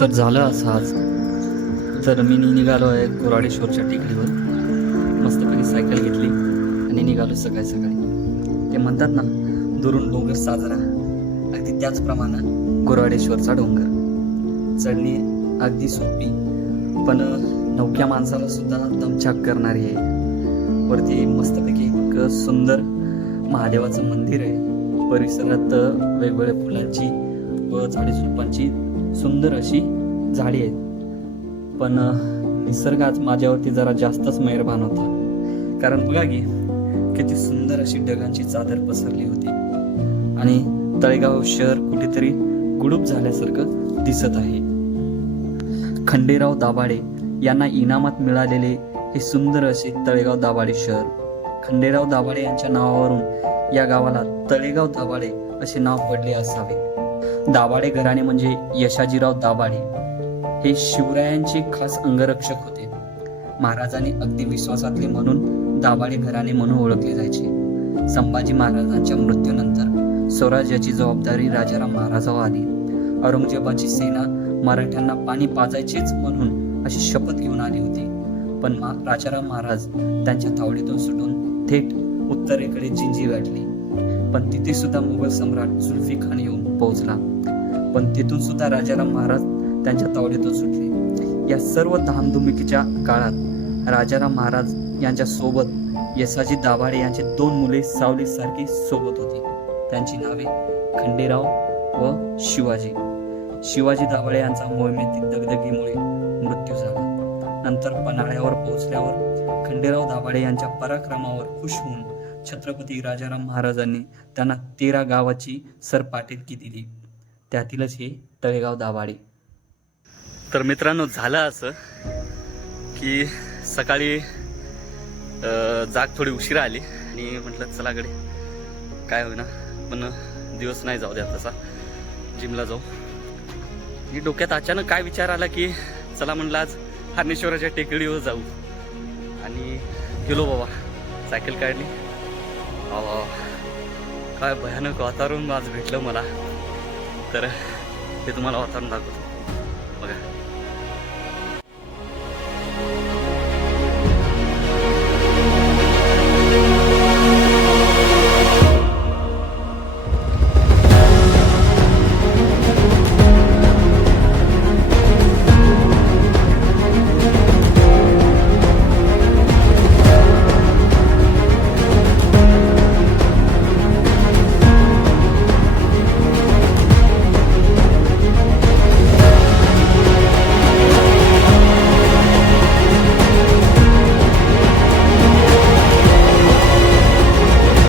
तर झालं असं आज. तर मी निघालो आहे कोराडेश्वरच्या टेकडीवर. मस्तपैकी सायकल घेतली आणि निघालो सकाळी सकाळी. ते म्हणतात ना दुरून डोंगर साजरा. अगदी त्याचप्रमाणे कोराडेश्वरचा डोंगर. चढणी अगदी सोपी पण नवक्या माणसाला सुद्धा दमछाक करणारी आहे. वरती मस्तपैकी एक सुंदर महादेवाचं मंदिर आहे. परिसरात वेगवेगळ्या फुलांची व झाडे झुडपांची सुंदर अशी झाडी आहेत पण निसर्गात माझ्यावरती जरा जास्तच मेहरबान होता. कारण बघा की किती सुंदर अशी ढगांची चादर पसरली होती. आणि तळेगाव शहर कुठेतरी गुडूप झाल्यासारखं दिसत आहे. खंडेराव दाभाडे यांना इनामात मिळालेले हे सुंदर असे तळेगाव दाभाडे शहर. खंडेराव दाभाडे यांच्या नावावरून या गावाला तळेगाव दाभाडे असे नाव पडले असावे. दाभाडे घराणे म्हणजे यशाजीराव दाभाडे. हे शिवरायांचे खास अंगरक्षक होते. महाराजांनी अगदी विश्वासातले म्हणून दाभाडे घराणे म्हणून ओळखले जायचे. संभाजी महाराजांच्या मृत्यूनंतर स्वराज्याची जबाबदारी राजाराम महाराजावर आली. औरंगजेबाची सेना मराठ्यांना पाणी पाजायचेच म्हणून अशी शपथ घेऊन आली होती. पण मा- राजाराम महाराज त्यांच्या तावडीतून सुटून थेट उत्तरेकडे जिंजी गाठली. पण तिथे सुद्धा मुघल सम्राट जुल्फी खान येऊन पोहोचला. पण तिथून सुद्धा राजाराम महाराज त्यांच्या तावडीतून सुटले. या सर्व धामधुमीकीच्या काळात राजाराम महाराज यांच्या सोबत यशाजी दाभाडे यांचे दोन मुले सावलीसारखी सोबत होती. त्यांची नावे खंडेराव व शिवाजी. शिवाजी दाभाडे यांचा मोहिमेतील दगदगीमुळे मृत्यू झाला. नंतर पन्हाळ्यावर पोहोचल्यावर खंडेराव दाभाडे यांच्या पराक्रमावर खुश होऊन छत्रपती राजाराम महाराजांनी त्यांना तेरा गावाची सरपाटीलकी दिली. त्यातीलच हे तळेगाव दाभाडे. तर मित्रांनो झालं असं की सकाळी जाग थोडी उशिरा आली आणि म्हटलं चला गडे काय होईना. पण दिवस नाही जाऊ द्या तसा. जिमला जाऊ. मी डोक्यात अचानक काय विचार आला की चला म्हटलं आज हार्नेश्वराच्या टेकडीवर जाऊ. आणि गेलो बाबा सायकल काढली. काय भयानक वातावरण आज भेटलं मला. तर ते तुम्हाला वातावरण दाखवतो. बघा.